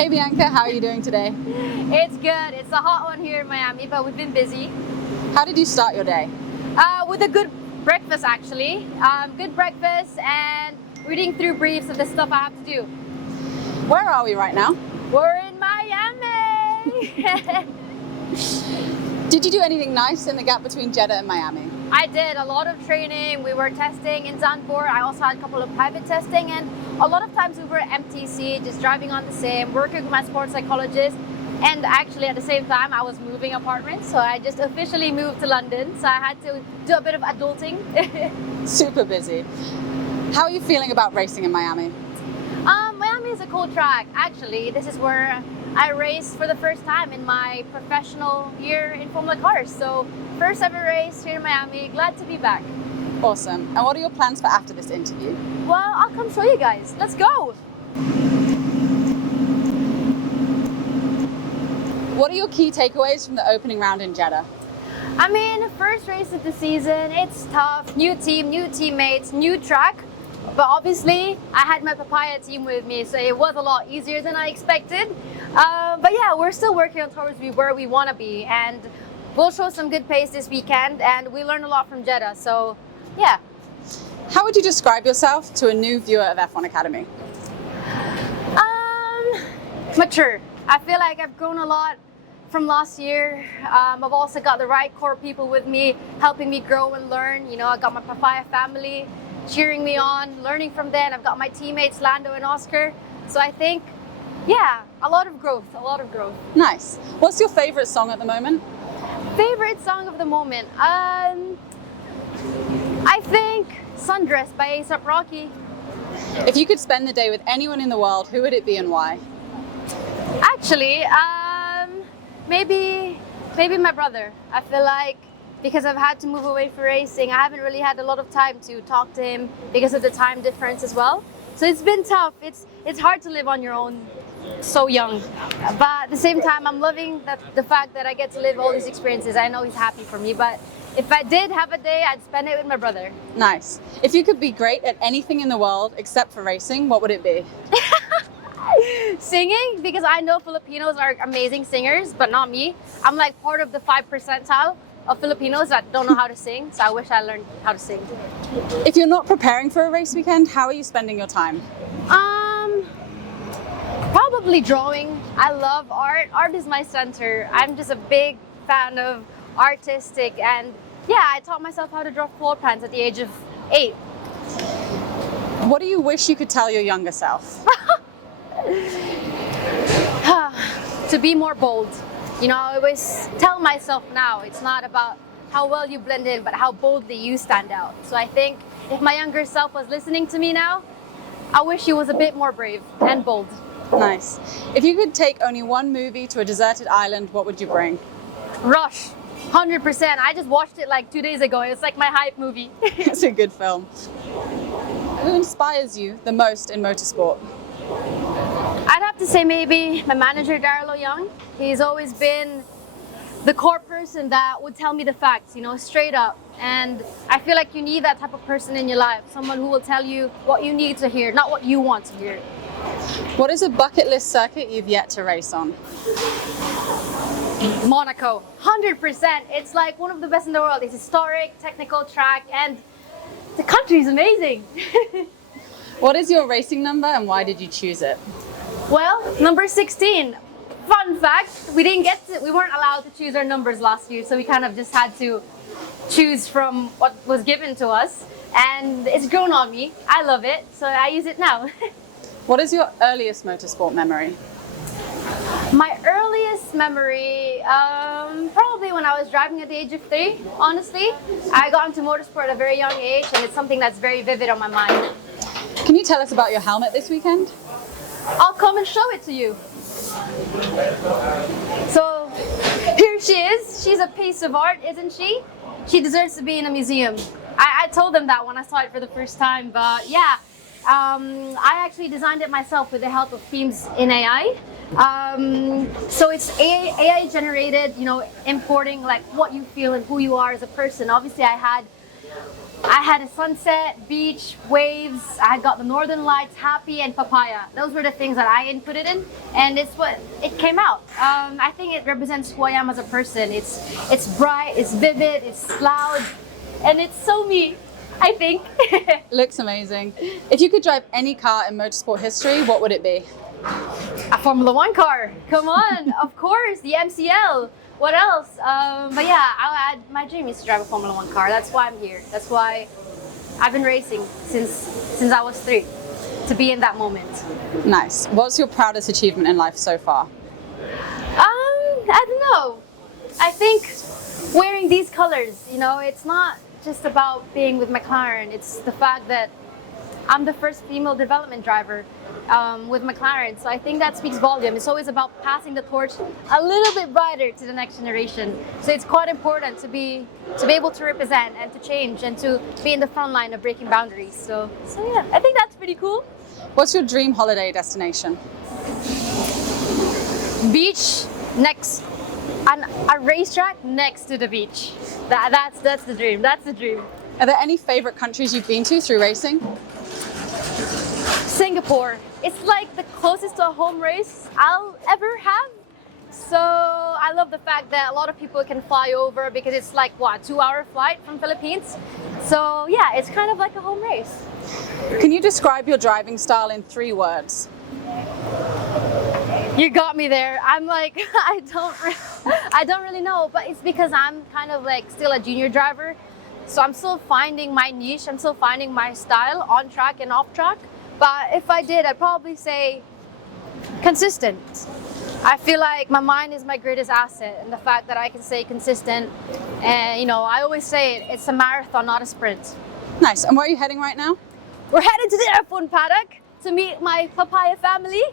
Hey Bianca, how are you doing today? It's good. It's a hot one here in Miami, but we've been busy. How did you start your day? With a good breakfast, actually. Good breakfast and reading through briefs of the stuff I have to do. Where are we right now? We're in Miami! Did you do anything nice in the gap between Jeddah and Miami? I did a lot of training. We were testing in Zandvoort. I also had a couple of private testing, and a lot of times we were MTC, just driving on the sim, working with my sports psychologist. And actually at the same time I was moving apartments, so I just officially moved to London, so I had to do a bit of adulting. Super busy. How are you feeling about racing in Miami? Miami is a cool track. Actually, this is where I raced for the first time in my professional year in Formula Cars. So first ever race here in Miami, glad to be back. Awesome. And what are your plans for after this interview? Well, I'll come show you guys. Let's go. What are your key takeaways from the opening round in Jeddah? I mean, first race of the season, it's tough. New team, new teammates, new track. But obviously, I had my Papaya team with me, so it was a lot easier than I expected. But yeah, we're still working on towards where we want to be, and we'll show some good pace this weekend, and we learned a lot from Jeddah, so yeah. How would you describe yourself to a new viewer of F1 Academy? Mature. I feel like I've grown a lot from last year. I've also got the right core people with me, helping me grow and learn. You know, I got my Papaya family cheering me on, learning from them. I've got my teammates, Lando and Oscar. So I think, yeah, a lot of growth. Nice. What's your favorite song at the moment? Favorite song of the moment? I think Sundress by A$AP Rocky. If you could spend the day with anyone in the world, who would it be and why? Actually, maybe my brother. I feel like because I've had to move away for racing, I haven't really had a lot of time to talk to him because of the time difference as well. So it's been tough. It's hard to live on your own so young. But at the same time, I'm loving the fact that I get to live all these experiences. I know he's happy for me, but if I did have a day, I'd spend it with my brother. Nice. If you could be great at anything in the world except for racing, what would it be? Singing, because I know Filipinos are amazing singers, but not me. I'm like part of the 5 percentile of Filipinos that don't know how to sing, so I wish I learned how to sing. If you're not preparing for a race weekend, how are you spending your time? Probably drawing. I love art. Art is my center. I'm just a big fan of artistic, and yeah, I taught myself how to draw floor plans at the age of 8. What do you wish you could tell your younger self? To be more bold. You know, I always tell myself now, it's not about how well you blend in, but how boldly you stand out. So I think if my younger self was listening to me now, I wish he was a bit more brave and bold. Nice. If you could take only one movie to a deserted island, what would you bring? Rush. 100%. I just watched it like 2 days ago. It's like my hype movie. It's a good film. Who inspires you the most in motorsport? I'd have to say maybe my manager, Darrell Young. He's always been the core person that would tell me the facts, you know, straight up. And I feel like you need that type of person in your life, someone who will tell you what you need to hear, not what you want to hear. What is a bucket list circuit you've yet to race on? Monaco, 100%. It's like one of the best in the world. It's historic, technical track, and the country is amazing. What is your racing number and why did you choose it? Well, number 16. Fun fact, we weren't allowed to choose our numbers last year, so we kind of just had to choose from what was given to us. And it's grown on me. I love it, so I use it now. What is your earliest motorsport memory? My earliest memory, probably when I was driving at the age of 3, honestly. I got into motorsport at a very young age, and it's something that's very vivid on my mind. Can you tell us about your helmet this weekend? I'll come and show it to you. So here she is. She's a piece of art, isn't she? She deserves to be in a museum. I told them that when I saw it for the first time, but yeah. I actually designed it myself with the help of themes in AI. So it's AI generated, you know, importing like what you feel and who you are as a person. Obviously I had I had a sunset, beach, waves. I got the northern lights, happy, and papaya. Those were the things that I inputted in, and it's what it came out. I think it represents who I am as a person. It's bright, it's vivid, it's loud, and it's so me, I think. Looks amazing. If you could drive any car in motorsport history, what would it be? A Formula One car. Come on, of course, the MCL. What else? But yeah, my dream is to drive a Formula One car. That's why I'm here. That's why I've been racing since I was 3, to be in that moment. Nice. What's your proudest achievement in life so far? I don't know. I think wearing these colors, you know, it's not just about being with McLaren. It's the fact that I'm the first female development driver with McLaren, so I think that speaks volume. It's always about passing the torch a little bit brighter to the next generation. So it's quite important to be able to represent and to change and to be in the front line of breaking boundaries. So yeah, I think that's pretty cool. What's your dream holiday destination? Beach next, and a racetrack next to the beach. That's the dream. That's the dream. Are there any favorite countries you've been to through racing? Singapore. It's like the closest to a home race I'll ever have. So I love the fact that a lot of people can fly over because it's like, what, 2-hour flight from Philippines? So yeah, it's kind of like a home race. Can you describe your driving style in 3 words? You got me there. I'm like, I don't really know, but it's because I'm kind of like still a junior driver. So I'm still finding my niche. I'm still finding my style on track and off track. But if I did, I'd probably say consistent. I feel like my mind is my greatest asset, and the fact that I can stay consistent. And you know, I always say it's a marathon, not a sprint. Nice. And where are you heading right now? We're headed to the F1 paddock to meet my papaya family.